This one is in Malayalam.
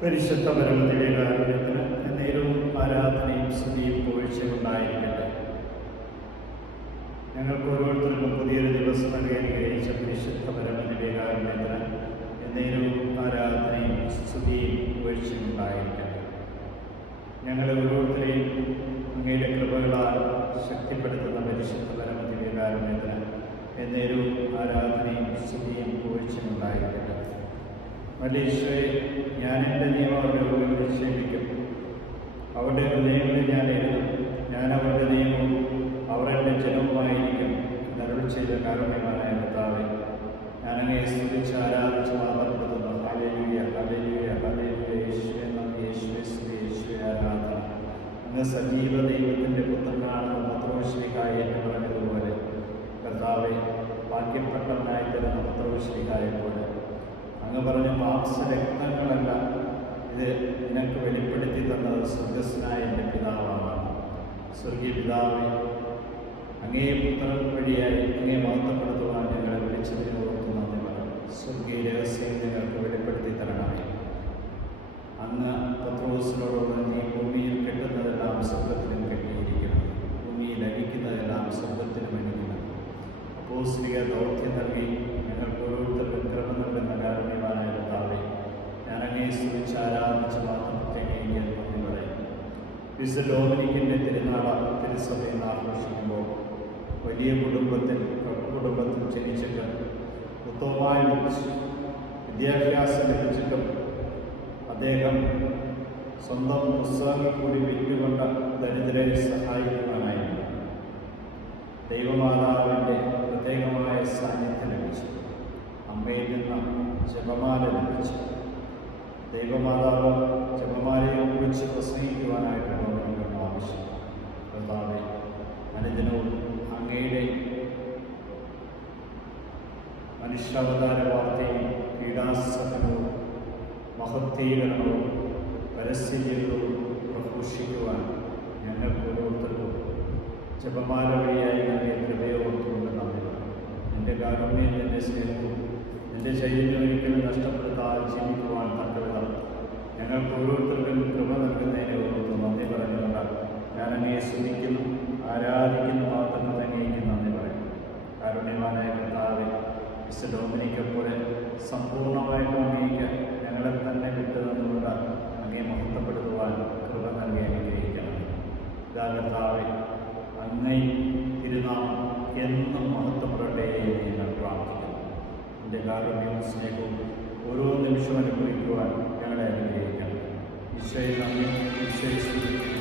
പരിശുദ്ധ പരമദിവേകാരുണ്യത്തിന് നേരവും ആരാധനയും സ്തുതിയും പുകഴ്ചയും ഉണ്ടായിരിക്കട്ടെ. ഞങ്ങൾക്ക് ഓരോരുത്തർക്കും പുതിയൊരു ദിവസം നൽകി അനുഗ്രഹിച്ച പരിശുദ്ധ പരമദിവേകാരുണ്യത്തിന് നേരവും ആരാധനയും സ്തുതിയും പുകഴ്ചയും ഉണ്ടായിരിക്കട്ടെ. ഞങ്ങളെ ഓരോരുത്തരെയും അങ്ങയുടെ കൃപകളാൽ ശക്തിപ്പെടുത്തുന്ന പരിശുദ്ധ പരമദിവേകാരുണ്യത്തിന് എന്നേരവും ആരാധനയും സ്തുതിയും പുകഴ്ചയും മലീശ്വരെ ഞാൻ എന്റെ നിയമം അവരുടെ നിക്ഷേപിക്കും അവരുടെ ഹൃദയങ്ങളിൽ ഞാൻ എഴുതും. ഞാൻ അവരുടെ നിയമവും എന്റെ ജനവുമായിരിക്കും എന്നരുൾ ചെയ്ത കാരുണ്യമായ കർത്താവെ ഞാൻ അങ്ങയെ സ്തുതിച്ച് ആരാധിച്ച് മാതൃപ്പെടുത്തുന്നു ഹാലേലുയ ഹാലേലുയ ഹാലേലുയ യേശുവെ നന്ദി യേശുവെ ശ്രീ യേശുവെ ആരാധന. അങ്ങ് സജീവ ദൈവത്തിന്റെ പുത്രനാണെന്ന് പത്രോശ്രീകായി എന്ന് പറഞ്ഞതുപോലെ. കർത്താവെ വാക്യപ്പെട്ടവനായി തരുന്ന പോലെ അങ്ങ് പറഞ്ഞ മാംസരക്തങ്ങളല്ല ഇത് നിനക്ക് വെളിപ്പെടുത്തി തന്നത് സ്വർഗസ്നായ എന്റെ പിതാവാണ്. സ്വർഗീയ പിതാവെ അങ്ങേ പുത്രൻ വഴിയായി അങ്ങേ മഹത്വപ്പെടുത്തുവാൻ ഞങ്ങളെ വിളിച്ചതിന് ഓർത്ത് നന്ദി പറഞ്ഞു സ്വർഗീയ രഹസ്യം ഞങ്ങൾക്ക് വെളിപ്പെടുത്തി തരണമേ. അങ്ങ് പത്രോസിനോടുള്ള നീ ഭൂമിയിൽ കെട്ടുന്നതെല്ലാം സ്വർഗത്തിനും കെട്ടിയിരിക്കണം. ഭൂമിയിൽ അഴിക്കുന്നതെല്ലാം സ്വർഗത്തിനും അഴിക്കണം. അപ്പോസ്ലിക ദൗത്യം നൽകി സ്തുതിച്ച് ആരാധിച്ച് പറയും വിശുദ്ധ ഡോമിനിക്കിന്റെ തിരുനാള തിരുസഭയിൽ ആഘോഷിക്കുമ്പോൾ വലിയ കുടുംബത്തിൽ കുടുംബത്തിൽ ജനിച്ചിട്ട് ഉത്തമമായ വിദ്യാഭ്യാസം ലഭിച്ചിട്ടും അദ്ദേഹം സ്വന്തം പുസ്തകങ്ങൾ കൂടി വിറ്റുകൊണ്ട് ദരിദ്രരെ സഹായിക്കുവാനായിരുന്നു. ദൈവമാതാവിന്റെ പ്രത്യേകമായ സാന്നിധ്യം ദൈവമാതാവ് ജപമാലയെ കുറിച്ച് പ്രസംഗിക്കുവാനായിട്ടുള്ള ആവശ്യം. കർത്താവെ അനുദിനവും അങ്ങയുടെ മനുഷ്യാവതാര വാർത്തയും പീഡാസഹനവും മഹത്വീകരണവും പരസ്യജീവിതവും പ്രഘോഷിക്കുവാൻ ഞങ്ങൾക്ക് ഓരോരുത്തർക്കും ജപമാല വഴിയായി നൽകിയ കൃപയോർത്തുകൊണ്ട് നന്ദി. എന്റെ കാരുണ്യം എന്റെ സ്നേഹവും എന്റെ ചൈതന്യം ഒരിക്കലും നഷ്ടപ്പെടുത്താതെ ജീവിക്കുവാൻ ഞങ്ങൾക്ക് ഓരോരുത്തർക്കും കൃപ നൽകുന്നതിനെ ഓർത്ത് നന്ദി പറഞ്ഞുകൊണ്ട് ഞാൻ അങ്ങയെ സ്തുതിക്കുന്നു ആരാധിക്കുന്നു മാത്രം അങ്ങേക്ക് നന്ദി പറയുന്നു. കാരുണ്യവാനായ കർത്താവെ മിസ്റ്റർ ഡോമിനിക്കപ്പോലെ സമ്പൂർണമായിട്ടും അങ്ങേക്ക് ഞങ്ങളെ തന്നെ വിട്ടു തന്നുകൊണ്ട് അങ്ങേ മഹത്വപ്പെടുത്തുവാൻ കൃപ നൽകി അനുഗ്രഹിക്കണം ഇതാ കർത്താവെ അങ്ങേ തിരുനാമം എന്നും മഹത്വപ്പെടട്ടെ എന്ന് ഞാൻ പ്രാർത്ഥിക്കുന്നു. എന്റെ കാരുണ്യവും സ്നേഹവും ഓരോ നിമിഷം അനുഭവിക്കുവാൻ ഞങ്ങളെ Say amen and say